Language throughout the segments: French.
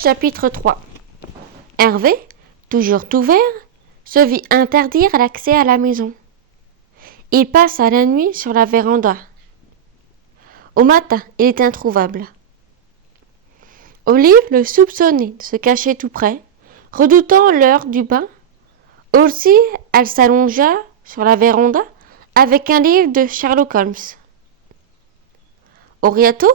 Chapitre 3. Hervé, toujours tout vert, se vit interdire l'accès à la maison. Il passa la nuit sur la véranda. Au matin, il est introuvable. Olive le soupçonnait de se cacher tout près, redoutant l'heure du bain. Aussi, elle s'allongea sur la véranda avec un livre de Sherlock Holmes. Henrietto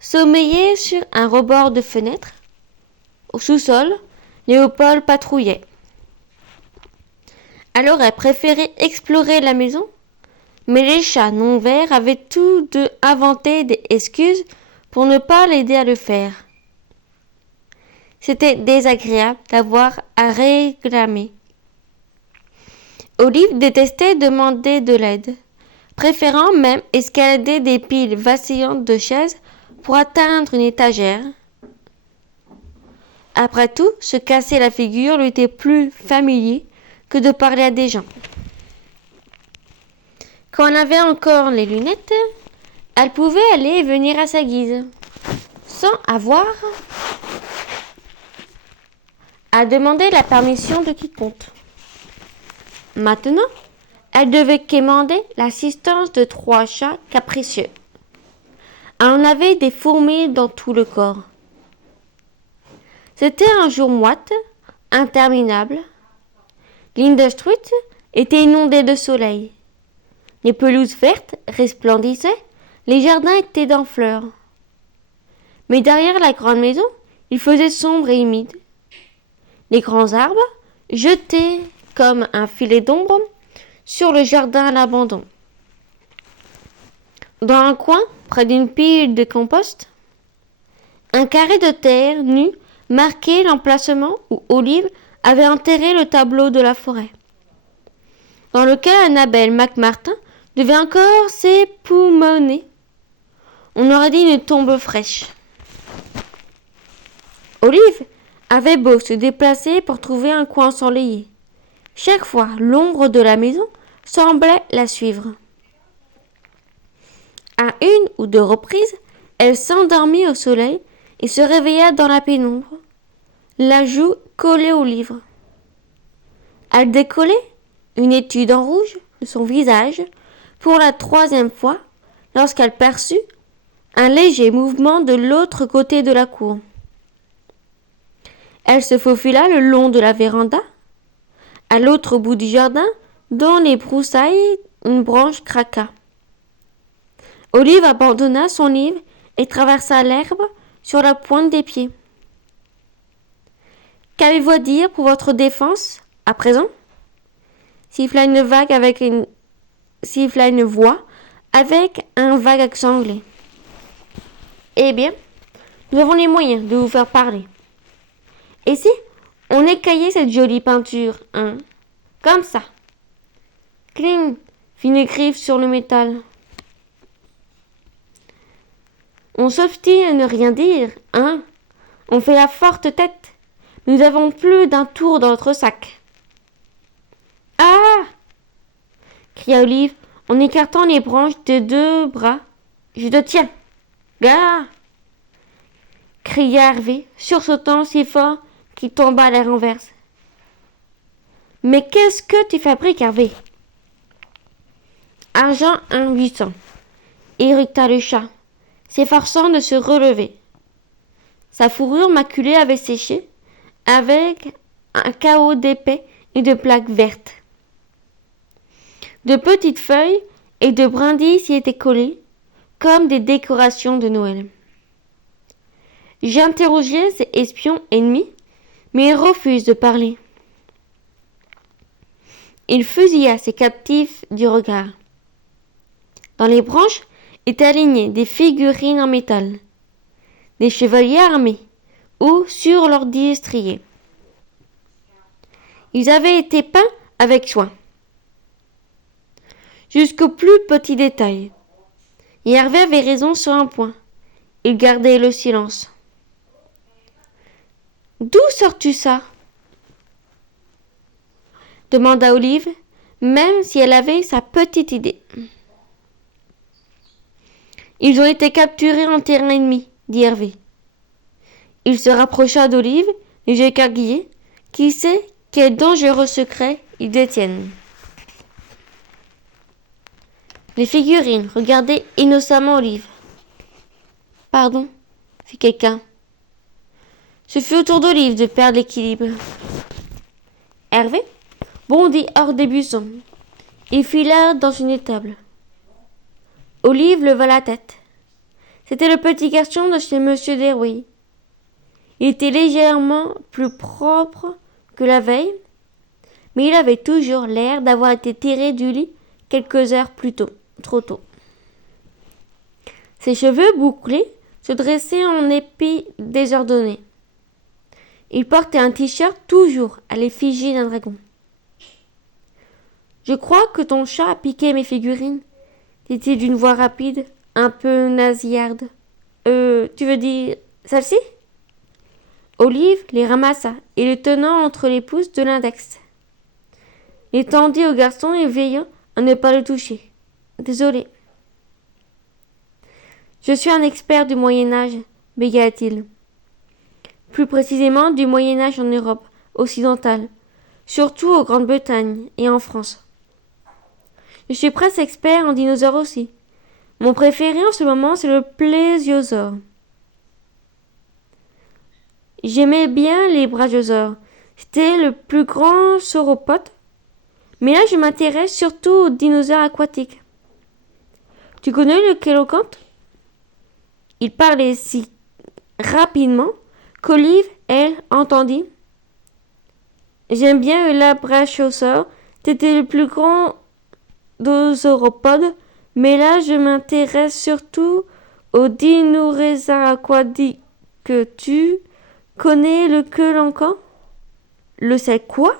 sommeillait sur un rebord de fenêtre. Au sous-sol, Léopold patrouillait. Elle aurait préféré explorer la maison, mais les chats non verts avaient tous deux inventé des excuses pour ne pas l'aider à le faire. C'était désagréable d'avoir à réclamer. Olive détestait demander de l'aide, préférant même escalader des piles vacillantes de chaises pour atteindre une étagère. Après tout, se casser la figure lui était plus familier que de parler à des gens. Quand elle avait encore les lunettes, elle pouvait aller et venir à sa guise, sans avoir à demander la permission de quiconque. Maintenant, elle devait quémander l'assistance de 3 chats capricieux. Elle en avait des fourmis dans tout le corps. C'était un jour moite, interminable. Linden Street était inondée de soleil. Les pelouses vertes resplendissaient, les jardins étaient en fleurs. Mais derrière la grande maison, il faisait sombre et humide. Les grands arbres, jetés comme un filet d'ombre, sur le jardin à l'abandon. Dans un coin, près d'une pile de compost, un carré de terre nu marquait l'emplacement où Olive avait enterré le tableau de la forêt, dans lequel Annabelle McMartin devait encore s'époumoner. On aurait dit une tombe fraîche. Olive avait beau se déplacer pour trouver un coin ensoleillé. Chaque fois, l'ombre de la maison semblait la suivre. À 1 ou 2 reprises, elle s'endormit au soleil et se réveilla dans la pénombre, la joue collée au livre. Elle décollait une étude en rouge de son visage pour la 3e fois lorsqu'elle perçut un léger mouvement de l'autre côté de la cour. Elle se faufila le long de la véranda, à l'autre bout du jardin, dans les broussailles, une branche craqua. Olive abandonna son livre et traversa l'herbe sur la pointe des pieds. « Qu'avez-vous à dire pour votre défense, à présent ?» siffla une voix avec un vague accent anglais. « Eh bien, nous avons les moyens de vous faire parler. Et si on écaillait cette jolie peinture, hein, comme ça. Cling, fit une griffe sur le métal. On s'obstine à ne rien dire, hein. On fait la forte tête. Nous avons plus d'un tour dans notre sac. Ah! Cria Olive en écartant les branches de 2 bras. Je te tiens. Gars! Cria Hervé, sursautant si fort qu'il tomba à la renverse. Mais qu'est-ce que tu fabriques, Hervé? Argent 1 800, irrita le chat, s'efforçant de se relever. Sa fourrure maculée avait séché, avec un chaos d'épais et de plaques vertes. De petites feuilles et de brindilles s'y étaient collées, comme des décorations de Noël. J'interrogeai ces espions ennemis, mais ils refusent de parler. Il fusilla ses captifs du regard. Dans les branches étaient alignées des figurines en métal, des chevaliers armés ou sur l'ordi strié. Ils avaient été peints avec soin, jusqu'au plus petit détail. Et Hervé avait raison sur un point. Il gardait le silence. « D'où sors-tu ça ?» demanda Olive, même si elle avait sa petite idée. « Ils ont été capturés en terrain ennemi, dit Hervé. Il se rapprocha d'Olive, les yeux écarquillés. Qui sait quel dangereux secret ils détiennent. Les figurines regardaient innocemment Olive. Pardon, fit quelqu'un. Ce fut au tour d'Olive de perdre l'équilibre. Hervé bondit hors des buissons. Il fila dans une étable. Olive leva la tête. C'était le petit garçon de chez Monsieur Derouille. Il était légèrement plus propre que la veille, mais il avait toujours l'air d'avoir été tiré du lit quelques heures plus tôt, trop tôt. Ses cheveux bouclés se dressaient en épis désordonnés. Il portait un t-shirt toujours à l'effigie d'un dragon. « Je crois que ton chat a piqué mes figurines, dit-il d'une voix rapide, un peu nasillarde. Tu veux dire celle-ci » Olive les ramassa et les tenant entre les pouces de l'index. Il tendit au garçon et veilla à ne pas le toucher. « Désolé. »« Je suis un expert du Moyen-Âge, bégaya-t-il. Plus précisément du Moyen-Âge en Europe occidentale, surtout en Grande-Bretagne et en France. Je suis presque expert en dinosaures aussi. Mon préféré en ce moment, c'est le plésiosaure. J'aimais bien les brachiosaures. C'était le plus grand sauropode. Mais là, je m'intéresse surtout aux dinosaures aquatiques. Tu connais le Kélocante ? Il parlait si rapidement qu'Olive, elle, entendit. J'aime bien le labrachiosaure. C'était le plus grand sauropode. Mais là, je m'intéresse surtout aux dinosaures aquatiques. Que tu connais le Kélocante ? Le sais quoi ?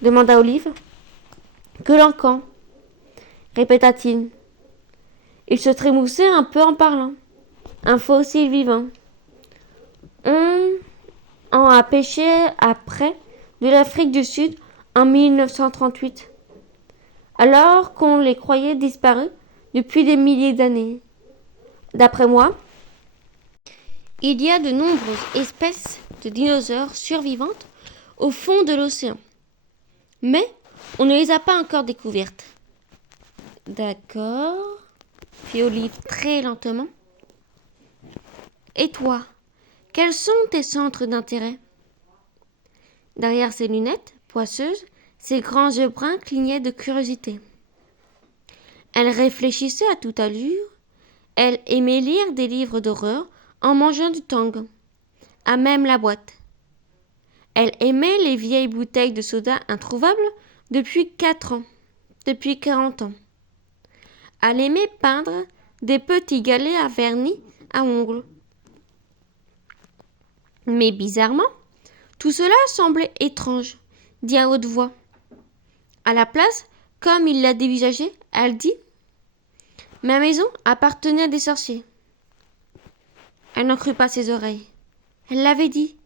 Demanda Olive. Kélocante, répéta-t-il. Il se trémoussait un peu en parlant. Un fossile vivant. On en a pêché après de l'Afrique du Sud en 1938, alors qu'on les croyait disparus depuis des milliers d'années. D'après moi, il y a de nombreuses espèces de dinosaures survivantes au fond de l'océan. Mais on ne les a pas encore découvertes. D'accord, fit Olive très lentement. Et toi, quels sont tes centres d'intérêt ? Derrière ses lunettes poisseuses, ses grands yeux bruns clignaient de curiosité. Elle réfléchissait à toute allure. Elle aimait lire des livres d'horreur en mangeant du tang, à même la boîte. Elle aimait les vieilles bouteilles de soda introuvables depuis 40 ans. Elle aimait peindre des petits galets à vernis à ongles. Mais bizarrement, tout cela semblait étrange, dit à haute voix. À la place, comme il l'a dévisagé, elle dit « Ma maison appartenait à des sorciers. » Elle n'en crut pas ses oreilles. Elle l'avait dit.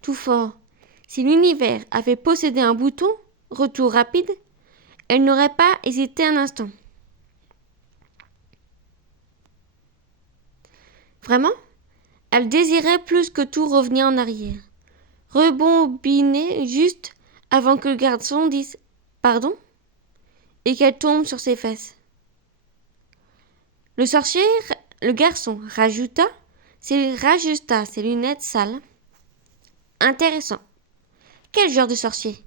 Tout fort, si l'univers avait possédé un bouton, retour rapide, elle n'aurait pas hésité un instant. Vraiment ? Elle désirait plus que tout revenir en arrière, rebobiner juste avant que le garçon dise « Pardon ?» et qu'elle tombe sur ses fesses. Le garçon rajusta ses lunettes sales. Intéressant. Quel genre de sorcier ?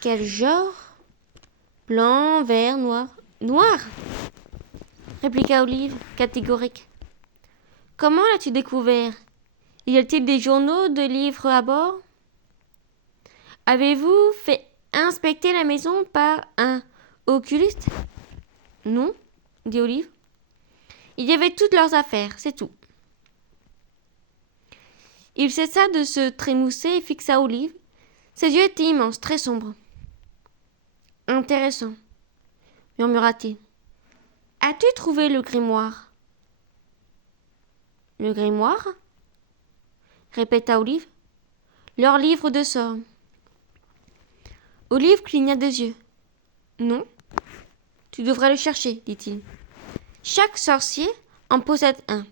Quel genre ? Blanc, vert, noir. Noir ? Répliqua Olive, catégorique. Comment l'as-tu découvert ? Y a-t-il des journaux, de livres à bord ? Avez-vous fait inspecter la maison par un oculiste ? Non, dit Olive. Il y avait toutes leurs affaires, c'est tout. Il cessa de se trémousser et fixa Olive. Ses yeux étaient immenses, très sombres. Intéressant, murmura-t-il. As-tu trouvé le grimoire ? Le grimoire ? Répéta Olive. Leur livre de sorts. Olive cligna des yeux. Non, tu devrais le chercher, dit-il. Chaque sorcier en possède un.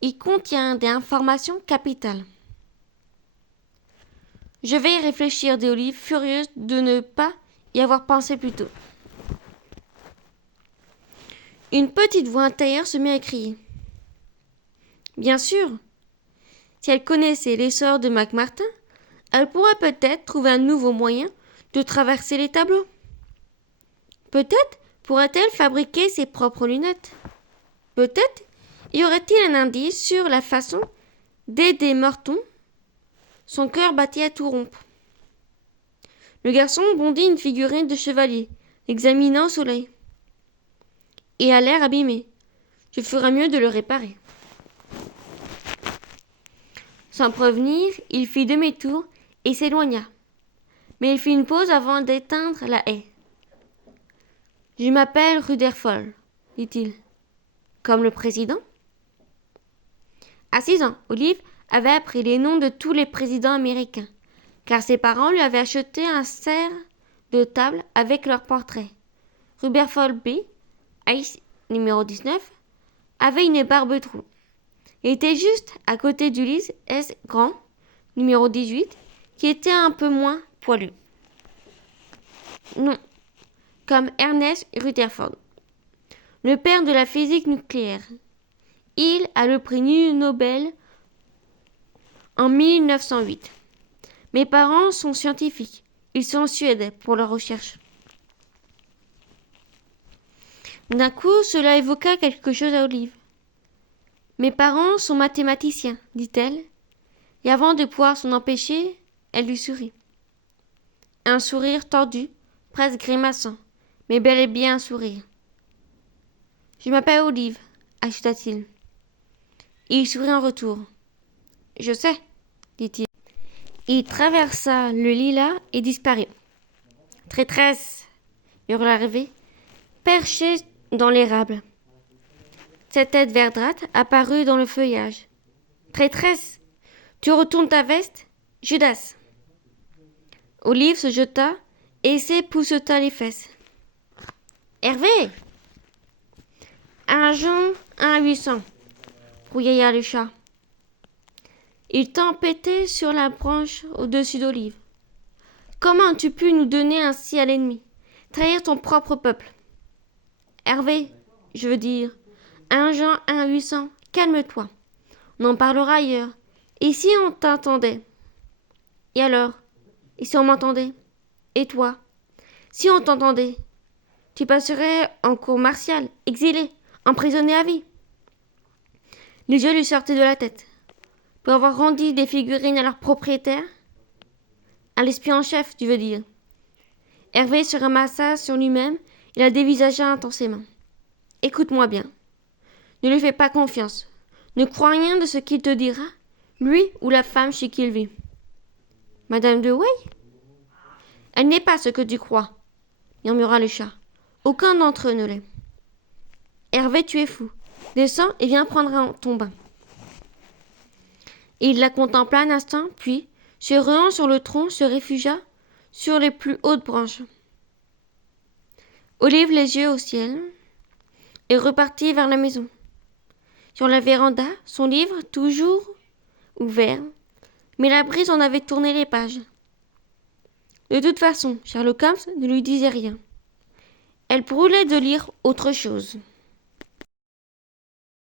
Il contient des informations capitales. Je vais y réfléchir, dit Olive, furieuse de ne pas y avoir pensé plus tôt. Une petite voix intérieure se mit à crier. Bien sûr, si elle connaissait l'essor de McMartin, elle pourrait peut-être trouver un nouveau moyen de traverser les tableaux. Peut-être pourrait-elle fabriquer ses propres lunettes. Peut-être y aurait-il un indice sur la façon d'aider Morton. Son cœur battait à tout rompre. Le garçon bondit une figurine de chevalier, l'examinant au soleil. Et a l'air abîmé. Je ferais mieux de le réparer. Sans prévenir, il fit demi-tour et s'éloigna. Mais il fit une pause avant d'éteindre la haie. Je m'appelle Rutherford, dit-il. Comme le président? À 6 ans, Olive avait appris les noms de tous les présidents américains, car ses parents lui avaient acheté un serre de table avec leurs portraits. Rutherford B, Ice numéro 19, avait une barbe trou. Il était juste à côté d'Ulysse S. Grant, numéro 18, qui était un peu moins poilu. Non, comme Ernest Rutherford, le père de la physique nucléaire. Il a le prix Nobel en 1908. Mes parents sont scientifiques. Ils sont en Suède pour leurs recherches. D'un coup, cela évoqua quelque chose à Olive. Mes parents sont mathématiciens, dit-elle, et avant de pouvoir s'en empêcher, elle lui sourit. Un sourire tordu, presque grimaçant, mais bel et bien un sourire. Je m'appelle Olive, ajouta-t-il. Il sourit en retour. Je sais, dit-il. Il traversa le lilas et disparut. Traîtresse, hurla Hervé, perché dans l'érable. Sa tête verdâtre apparut dans le feuillage. Traîtresse, tu retournes ta veste, Judas. Olive se jeta et s'épousseta les fesses. Hervé! Un Jean, un 800, brouilla le chat. Il tempêtait sur la branche au-dessus d'Olive. Comment as-tu pu nous donner ainsi à l'ennemi, trahir ton propre peuple? Hervé, je veux dire, un Jean, un 800, calme-toi. On en parlera ailleurs. Et si on t'entendait? Et alors? Et si on m'entendait? Et toi? Si on t'entendait, tu passerais en cour martiale, exilé, emprisonné à vie. Les yeux lui sortaient de la tête. Pour avoir rendu des figurines à leur propriétaire? À l'espion en chef, tu veux dire. Hervé se ramassa sur lui-même et la dévisagea intensément. Écoute-moi bien. Ne lui fais pas confiance. Ne crois rien de ce qu'il te dira, lui ou la femme chez qui il vit. Madame de Way? Elle n'est pas ce que tu crois, murmura le chat. Aucun d'entre eux ne l'est. Hervé, tu es fou. Descends et viens prendre ton bain. Il la contempla un instant, puis, se ruant sur le tronc, se réfugia sur les plus hautes branches. Olive les yeux au ciel et repartit vers la maison. Sur la véranda, son livre, toujours ouvert, mais la brise en avait tourné les pages. De toute façon, Sherlock Holmes ne lui disait rien. Elle brûlait de lire autre chose.